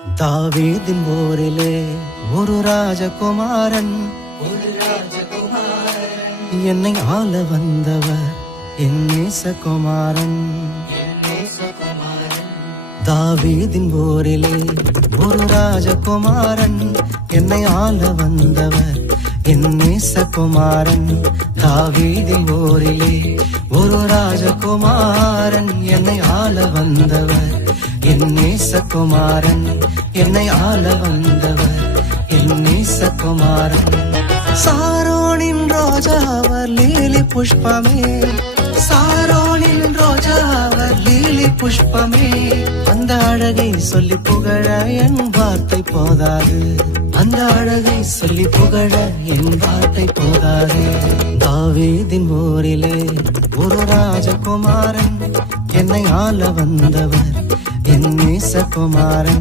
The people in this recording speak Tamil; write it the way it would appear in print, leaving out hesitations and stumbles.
தாவீதின் போரிலே ஒரு ராஜகுமாரன் என்னை ஆள வந்தவர் என் நேசகுமாரன். தாவீதின் போரிலே ஒரு ராஜகுமாரன் என்னை ஆள வந்தவர் என் நேசகுமாரன். தாவீதின் போரிலே ஒரு ராஜகுமாரன் என்னை ஆள வந்தவர் என் நேசகுமாரன். என்னை ஆள வந்தவர் என் நேசகுமாரன். சாரோனின் ரோஜா அவர் லீலி புஷ்பமே, சாரோனின் ரோஜா அவர் லீலி புஷ்பமே. அந்த அழகை சொல்லி புகழ என் வார்த்தை போதாது, அந்த அழகை சொல்லி புகழ என் வார்த்தை போதாது. தாவீதின் போரிலே ஒரு ராஜகுமாரன் என்னை ஆள வந்தவர் என் நேசகுமாரன்.